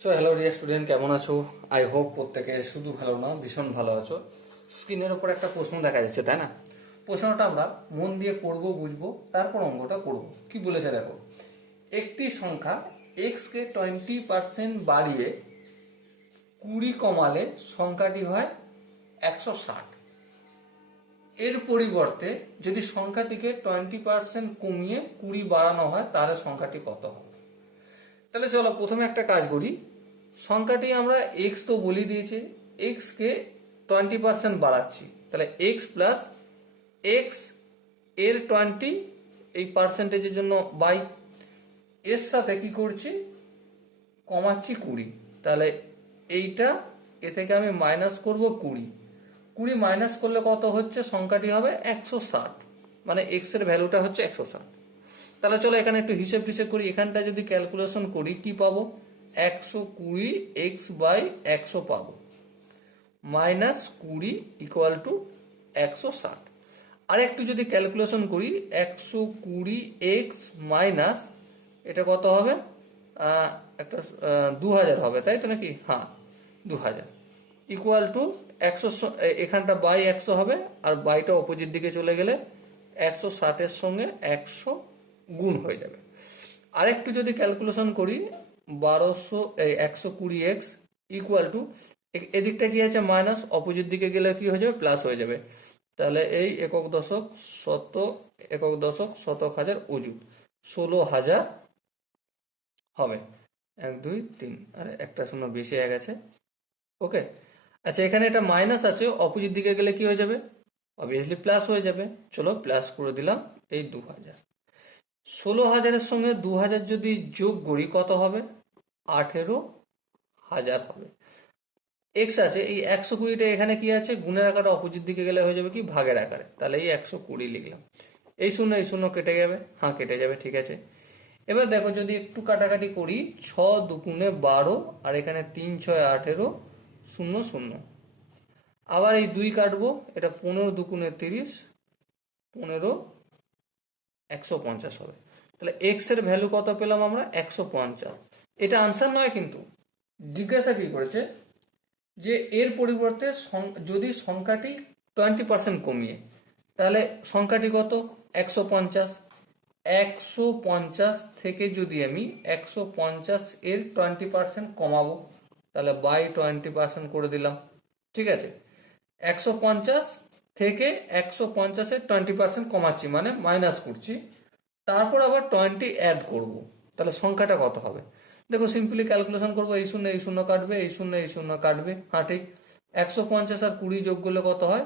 So hello dear student, কেমন আছো? I hope প্রত্যেকে শুধু ভালো না, ভীষণ ভালো আছো। স্ক্রিনের ওপর একটা প্রশ্ন দেখা যাচ্ছে, তাই না? প্রশ্নটা আমরা মন দিয়ে পড়বো, বুঝবো, তারপর অঙ্কটা করব। কি বলেছে দেখো, একটি সংখ্যা এক্সকে 20% বাড়িয়ে 20 কমালে সংখ্যাটি হয় 160। এর পরিবর্তে যদি সংখ্যাটিকে 20% কমিয়ে 20 বাড়ানো হয়, তাহলে সংখ্যাটি কত হবে? তাহলে চলো প্রথমে একটা কাজ করি। সংখ্যাটি আমরা এক্স তো বলে দিয়েছে, এক্সকে 20% বাড়াচ্ছি, তাহলে এক্স প্লাস এক্স এর 20, এই পার্সেন্টেজের জন্য বাই, এর সাথে কি করছি, কমাচ্ছি 20। তাহলে এইটা এ থেকে আমি মাইনাস করব 20। 20 মাইনাস করলে কত হচ্ছে, সংখ্যাটি হবে 160, মানে এক্স এর ভ্যালুটা হচ্ছে 160। তাহলে চলো এখানে একটু হিসেব টিসেব করি। এখানটা যদি ক্যালকুলেশন করি কি পাবো, 120 এক্স বাই 100 পাবো, মাইনাস 20 ইকুয়াল টু 160। আর একটু যদি ক্যালকুলেশন করি, 120 এক্স মাইনাস এটা কত হবে, একটা 2000 হবে, তাই তো নাকি? হ্যাঁ, 2000 ইকুয়াল টু 100, এখানটা বাই 100 হবে, আর বাইটা অপোজিট দিকে চলে গেলে 160-এর সঙ্গে 100 গুণ হয়ে যাবে। আরেকটু যদি ক্যালকুলেশন করি, 120x ইকুয়াল টু, এদিকটা কি আছে মাইনাস, অপোজিট দিকে গেলে কি হয়ে যাবে, প্লাস হয়ে যাবে। তাহলে এই একক দশক শতক, একক দশক শতক হাজার অযুত 16,000 হবে। 1 2 3, আরে একটা শূন্য বেশি হয়ে গেছে। ওকে, আচ্ছা এখানে এটা মাইনাস আছে, অপোজিট দিকে গেলে কি হয়ে যাবে, অবভিয়াসলি প্লাস হয়ে যাবে। চলো প্লাস করে দিলাম এই 2000। 16,000-এর সঙ্গে 2000 যদি যোগ করি কত হবে, 18,000 হবে। এক্স আছে, এই 120টা এখানে কি আছে, গুণের আকারে অপোজিট দিকে গেলে হয়ে যাবে কি, ভাগের আকারে। তাহলে এই 120 লিখলাম। এই শূন্য কেটে যাবে, হ্যাঁ কেটে যাবে, ঠিক আছে। এবার দেখো যদি একটু কাটাকাটি করি, 6 দুগুণে 12, আর এখানে 3 6 18, 0 0। আবার এই 2 কাটবো, এটা 15 দুগুণে 30, 15 150 হবে। তাহলে এক্স এর ভ্যালু কত পেলাম আমরা, 150। এটা আনসার নয় কিন্তু, জিজ্ঞাসা কি করেছে, যে এর পরিবর্তে যদি সংখ্যাটি 20% কমিয়ে, তাহলে সংখ্যাটি কত, 150। 150 থেকে যদি আমি 150 এর 20% কমাবো, তাহলে বাই 20% করে দিলাম, ঠিক আছে। 150 থেকে 150-এর 20% কমাচ্ছি, মানে মাইনাস করছি, তারপর আবার 20 অ্যাড করব, তাহলে সংখ্যাটা কত হবে? দেখো সিম্পলি ক্যালকুলেশন করবো, এই শূন্য কাটবে, এই শূন্য কাটবে, হ্যাঁ ঠিক। 150 আর 20 যোগ করলে কত হয়,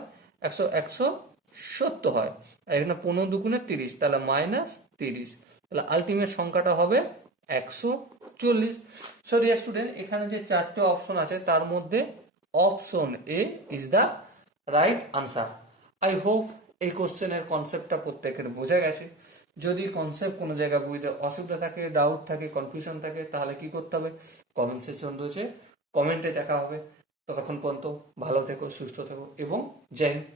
170 হয়। আর এখানে 15 দুগুণে 30, তাহলে মাইনাস 30। তাহলে আলটিমেট সংখ্যাটা হবে 140। সরি স্টুডেন্ট, এখানে যে 4টে অপশন আছে তার মধ্যে option A is the right answer. I hope এই কোশ্চেনের কনসেপ্টটা প্রত্যেকের বোঝা গেছে। যদি কনসেপ্ট কোনো জায়গায় বুঝতে অসুবিধা থাকে, ডাউট থাকে, কনফিউশন থাকে, তাহলে কি করতে হবে, কমেন্ট সেকশন রয়েছে, কমেন্টে দেখা হবে। ততক্ষণ পর্যন্ত ভালো থেকো, সুস্থ থেকো এবং জয় হিন্দ।